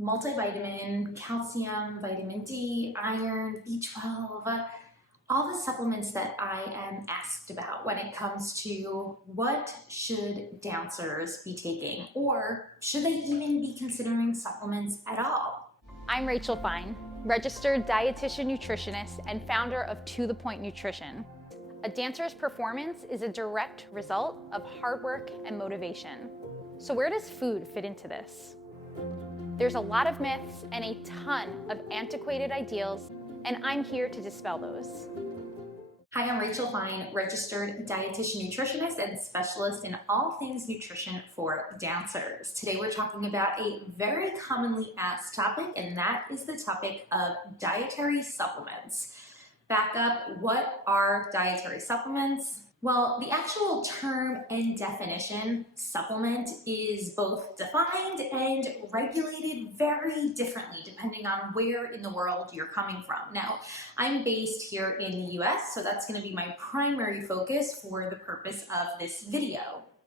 multivitamin, calcium, vitamin D, iron, B12, all the supplements that I am asked about when it comes to what should dancers be taking, or should they even be considering supplements at all? I'm Rachel Fine, registered dietitian nutritionist and founder of To The Point Nutrition. A dancer's performance is a direct result of hard work and motivation. So where does food fit into this? There's a lot of myths and a ton of antiquated ideals, and I'm here to dispel those. Hi, I'm Rachel Fine, registered dietitian nutritionist and specialist in all things nutrition for dancers. Today we're talking about a very commonly asked topic, and that is the topic of dietary supplements. Back up, what are dietary supplements? Well, the actual term and definition, supplement, is both defined and regulated very differently depending on where in the world you're coming from. Now, I'm based here in the US, so that's going to be my primary focus for the purpose of this video.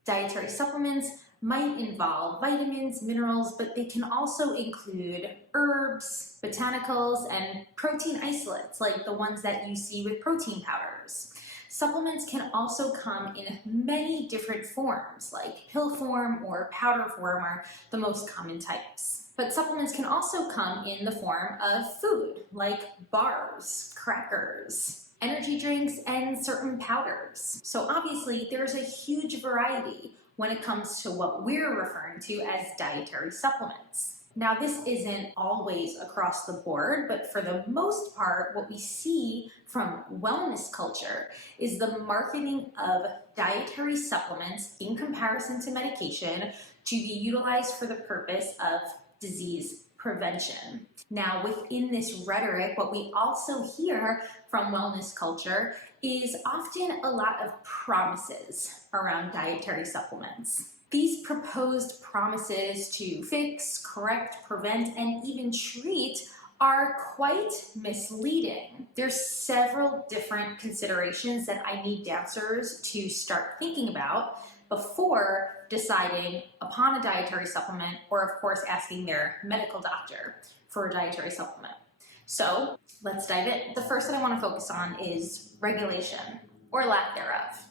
Dietary supplements might involve vitamins, minerals, but they can also include herbs, botanicals, and protein isolates like the ones that you see with protein powders. Supplements can also come in many different forms, like pill form or powder form are the most common types. But supplements can also come in the form of food, like bars, crackers, energy drinks, and certain powders. So obviously there's a huge variety when it comes to what we're referring to as dietary supplements. Now, this isn't always across the board, but for the most part, what we see from wellness culture is the marketing of dietary supplements in comparison to medication to be utilized for the purpose of disease prevention. Now, within this rhetoric, what we also hear from wellness culture is often a lot of promises around dietary supplements. These proposed promises to fix, correct, prevent, and even treat are quite misleading. There's several different considerations that I need dancers to start thinking about before deciding upon a dietary supplement, or of course asking their medical doctor for a dietary supplement. So let's dive in. The first that I want to focus on is regulation, or lack thereof.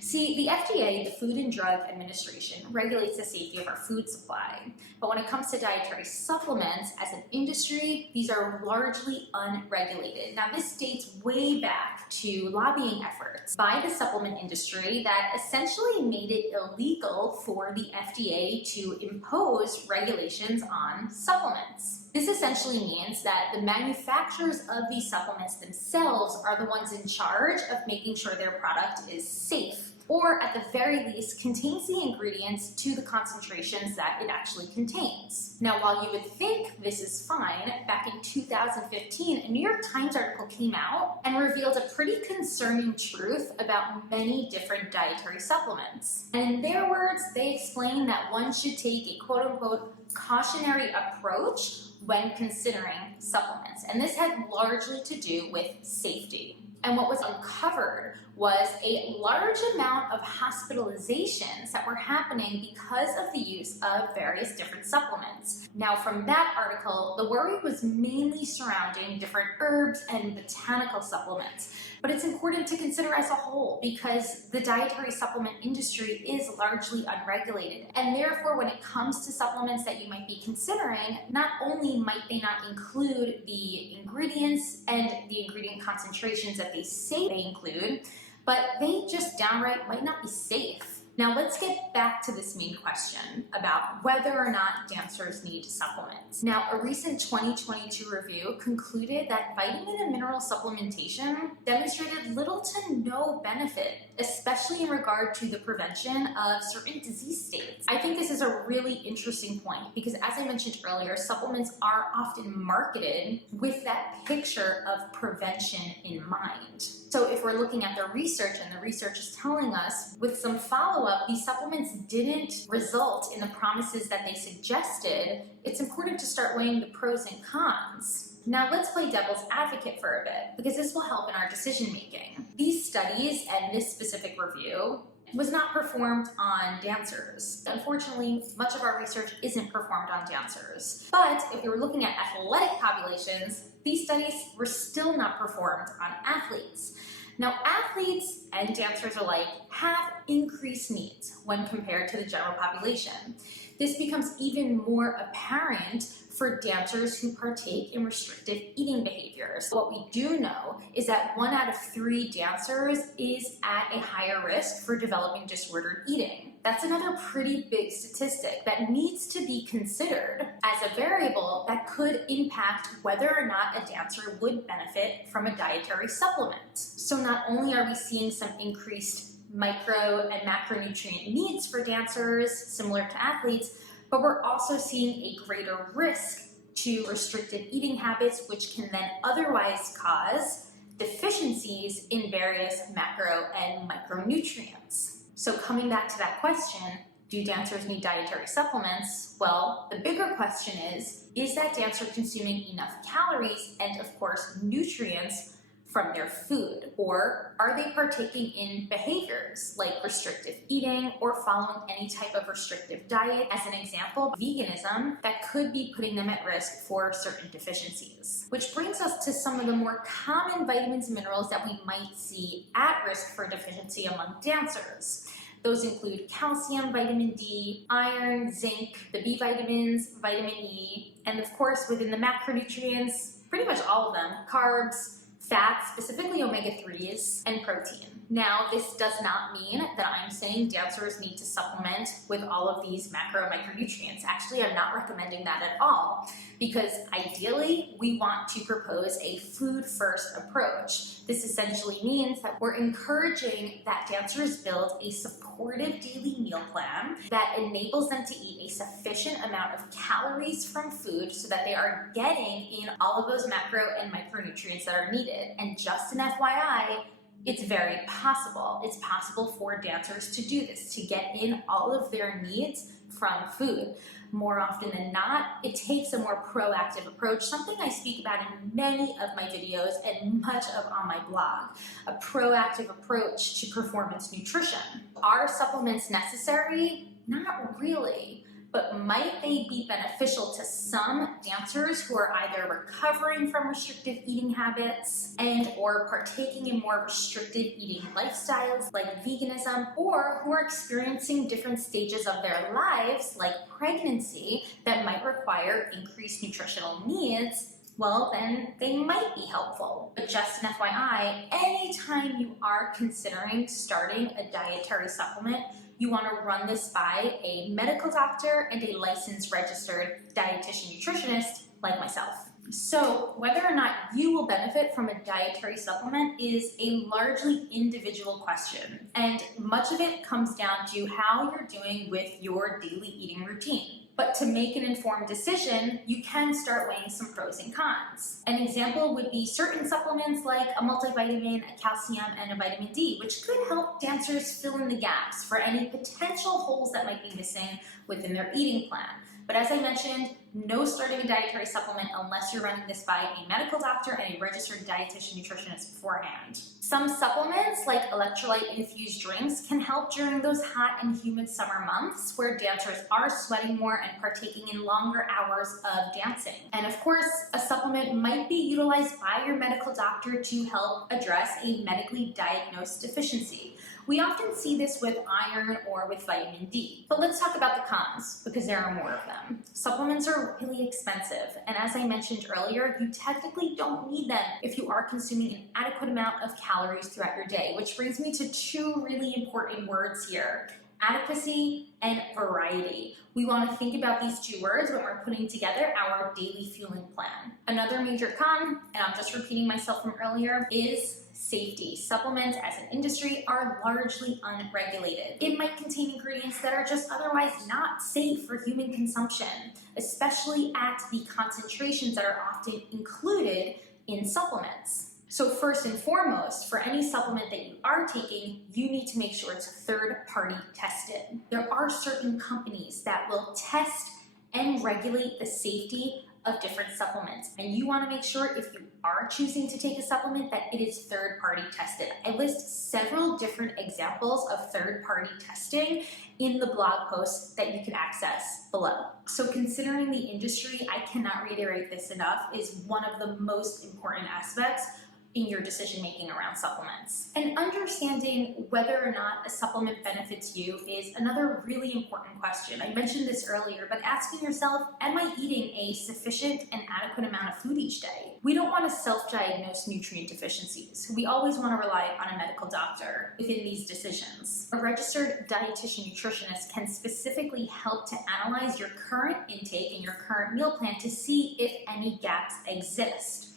See, the FDA, the Food and Drug Administration, regulates the safety of our food supply. But when it comes to dietary supplements, as an industry, these are largely unregulated. Now, this dates way back to lobbying efforts by the supplement industry that essentially made it illegal for the FDA to impose regulations on supplements. This essentially means that the manufacturers of these supplements themselves are the ones in charge of making sure their product is safe, or at the very least contains the ingredients to the concentrations that it actually contains. Now, while you would think this is fine, back in 2015, a New York Times article came out and revealed a pretty concerning truth about many different dietary supplements. And in their words, they explained that one should take a quote-unquote cautionary approach when considering supplements. And this had largely to do with safety. And what was uncovered was a large amount of hospitalizations that were happening because of the use of various different supplements. Now, from that article, the worry was mainly surrounding different herbs and botanical supplements. But it's important to consider as a whole because the dietary supplement industry is largely unregulated. And therefore, when it comes to supplements that you might be considering, not only might they not include the ingredients and the ingredient concentrations that they say they include, but they just downright might not be safe. Now let's get back to this main question about whether or not dancers need supplements. Now, a recent 2022 review concluded that vitamin and mineral supplementation demonstrated little to no benefit, especially in regard to the prevention of certain disease states. I think this is a really interesting point because, as I mentioned earlier, supplements are often marketed with that picture of prevention in mind. So if we're looking at the research, and the research is telling us with some follow-up, these supplements didn't result in the promises that they suggested, it's important to start weighing the pros and cons. Now let's play devil's advocate for a bit, because this will help in our decision making. These studies and this specific review was not performed on dancers. Unfortunately, much of our research isn't performed on dancers. But if we were looking at athletic populations, these studies were still not performed on athletes. Now, athletes and dancers alike have increased needs when compared to the general population. This becomes even more apparent for dancers who partake in restrictive eating behaviors. What we do know is that 1 out of 3 dancers is at a higher risk for developing disordered eating. That's another pretty big statistic that needs to be considered as a variable that could impact whether or not a dancer would benefit from a dietary supplement. So not only are we seeing some increased micro and macronutrient needs for dancers, similar to athletes, but we're also seeing a greater risk to restrictive eating habits, which can then otherwise cause deficiencies in various macro and micronutrients. So coming back to that question, do dancers need dietary supplements? Well, the bigger question is that dancer consuming enough calories and, of course, nutrients from their food? Or are they partaking in behaviors like restrictive eating or following any type of restrictive diet? As an example, veganism, that could be putting them at risk for certain deficiencies. Which brings us to some of the more common vitamins and minerals that we might see at risk for deficiency among dancers. Those include calcium, vitamin D, iron, zinc, the B vitamins, vitamin E, and of course within the macronutrients, pretty much all of them, carbs, fats, specifically omega-3s, and protein. Now, this does not mean that I'm saying dancers need to supplement with all of these macro and micronutrients. Actually, I'm not recommending that at all, because ideally, we want to propose a food-first approach. This essentially means that we're encouraging that dancers build a supportive daily meal plan that enables them to eat a sufficient amount of calories from food so that they are getting in all of those macro and micronutrients that are needed. And just an FYI, it's very possible. It's possible for dancers to do this, to get in all of their needs from food. More often than not, it takes a more proactive approach, something I speak about in many of my videos and much of on my blog, a proactive approach to performance nutrition. Are supplements necessary? Not really. But might they be beneficial to some dancers who are either recovering from restrictive eating habits and or partaking in more restrictive eating lifestyles like veganism, or who are experiencing different stages of their lives like pregnancy that might require increased nutritional needs? Well, then they might be helpful. But just an FYI, anytime you are considering starting a dietary supplement, you want to run this by a medical doctor and a licensed registered dietitian nutritionist like myself. So whether or not you will benefit from a dietary supplement is a largely individual question, and much of it comes down to how you're doing with your daily eating routine. But to make an informed decision, you can start weighing some pros and cons. An example would be certain supplements like a multivitamin, a calcium, and a vitamin D, which could help dancers fill in the gaps for any potential holes that might be missing within their eating plan. But as I mentioned, no starting a dietary supplement unless you're running this by a medical doctor and a registered dietitian nutritionist beforehand. Some supplements, like electrolyte-infused drinks, can help during those hot and humid summer months where dancers are sweating more and partaking in longer hours of dancing. And of course, a supplement might be utilized by your medical doctor to help address a medically diagnosed deficiency. We often see this with iron or with vitamin D. But let's talk about the cons, because there are more of them. Supplements are really expensive, and as I mentioned earlier, you technically don't need them if you are consuming an adequate amount of calories throughout your day, which brings me to 2 really important words here: adequacy and variety. We want to think about these 2 words when we're putting together our daily fueling plan. Another major con, and I'm just repeating myself from earlier, is safety. Supplements as an industry are largely unregulated. It might contain ingredients that are just otherwise not safe for human consumption, especially at the concentrations that are often included in supplements. So first and foremost, for any supplement that you are taking, you need to make sure it's third-party tested. There are certain companies that will test and regulate the safety of different supplements. And you want to make sure if you are choosing to take a supplement that it is third-party tested. I list several different examples of third-party testing in the blog post that you can access below. So considering the industry, I cannot reiterate this enough, is one of the most important aspects in your decision making around supplements. And understanding whether or not a supplement benefits you is another really important question. I mentioned this earlier, but asking yourself, am I eating a sufficient and adequate amount of food each day? We don't want to self-diagnose nutrient deficiencies. We always want to rely on a medical doctor within these decisions. A registered dietitian nutritionist can specifically help to analyze your current intake and your current meal plan to see if any gaps exist.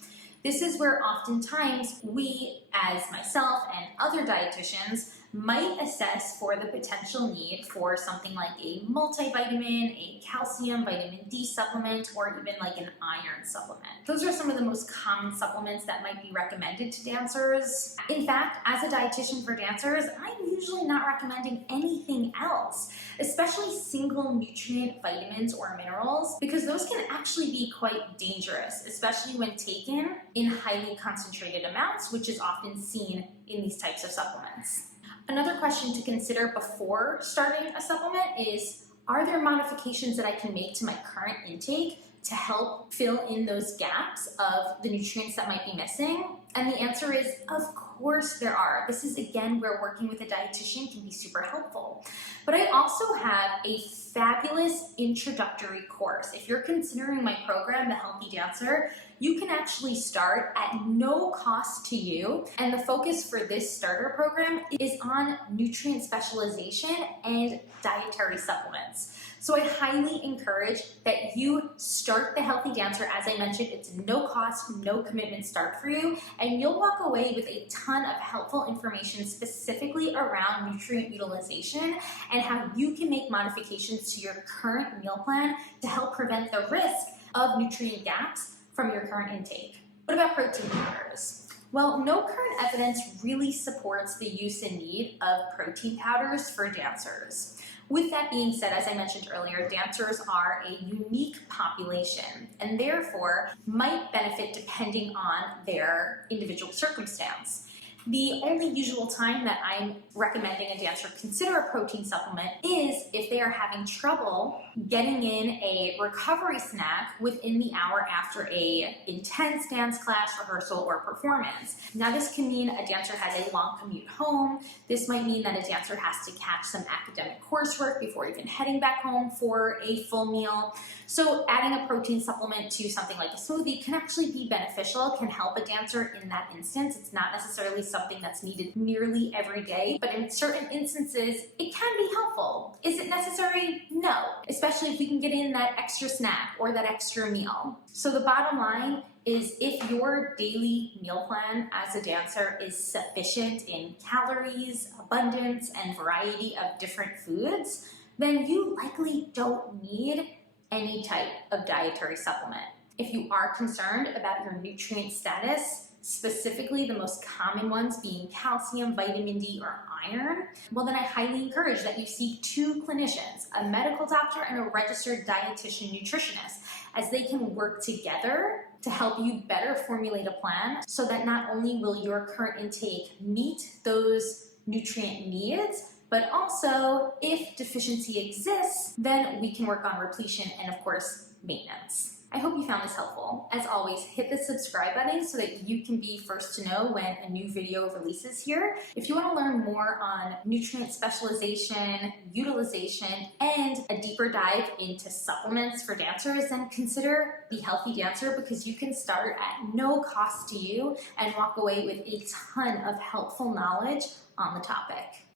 This is where oftentimes we, as myself and other dietitians, might assess for the potential need for something like a multivitamin, a calcium, vitamin D supplement, or even like an iron supplement. Those are some of the most common supplements that might be recommended to dancers. In fact, as a dietitian for dancers, I'm usually not recommending anything else, especially single nutrient vitamins or minerals, because those can actually be quite dangerous, especially when taken in highly concentrated amounts, which is often seen in these types of supplements. Another question to consider before starting a supplement is, are there modifications that I can make to my current intake to help fill in those gaps of the nutrients that might be missing? And the answer is, of course there are. This is again where working with a dietitian can be super helpful. But I also have a fabulous introductory course. If you're considering my program, The Healthy Dancer, you can actually start at no cost to you. And the focus for this starter program is on nutrient specialization and dietary supplements. So I highly encourage that you start The Healthy Dancer. As I mentioned, it's no cost, no commitment start for you, and you'll walk away with a ton of helpful information specifically around nutrient utilization and how you can make modifications to your current meal plan to help prevent the risk of nutrient gaps from your current intake. What about protein powders? Well, no current evidence really supports the use and need of protein powders for dancers. With that being said, as I mentioned earlier, dancers are a unique population and therefore might benefit depending on their individual circumstance. The only usual time that I'm recommending a dancer consider a protein supplement is if they are having trouble getting in a recovery snack within the hour after a intense dance class, rehearsal, or performance. Now this can mean a dancer has a long commute home. This might mean that a dancer has to catch some academic coursework before even heading back home for a full meal. So adding a protein supplement to something like a smoothie can actually be beneficial, can help a dancer in that instance. It's not necessarily something that's needed nearly every day, but in certain instances, it can be helpful. Is it necessary? No, especially if we can get in that extra snack or that extra meal. So the bottom line is if your daily meal plan as a dancer is sufficient in calories, abundance, and variety of different foods, then you likely don't need any type of dietary supplement. If you are concerned about your nutrient status, specifically the most common ones being calcium, vitamin D, or iron, well then I highly encourage that you seek two clinicians, a medical doctor and a registered dietitian nutritionist, as they can work together to help you better formulate a plan so that not only will your current intake meet those nutrient needs, but also if deficiency exists, then we can work on repletion and of course, maintenance. I hope you found this helpful. As always, hit the subscribe button so that you can be first to know when a new video releases here. If you want to learn more on nutrient specialization, utilization, and a deeper dive into supplements for dancers, then consider The Healthy Dancer, because you can start at no cost to you and walk away with a ton of helpful knowledge on the topic.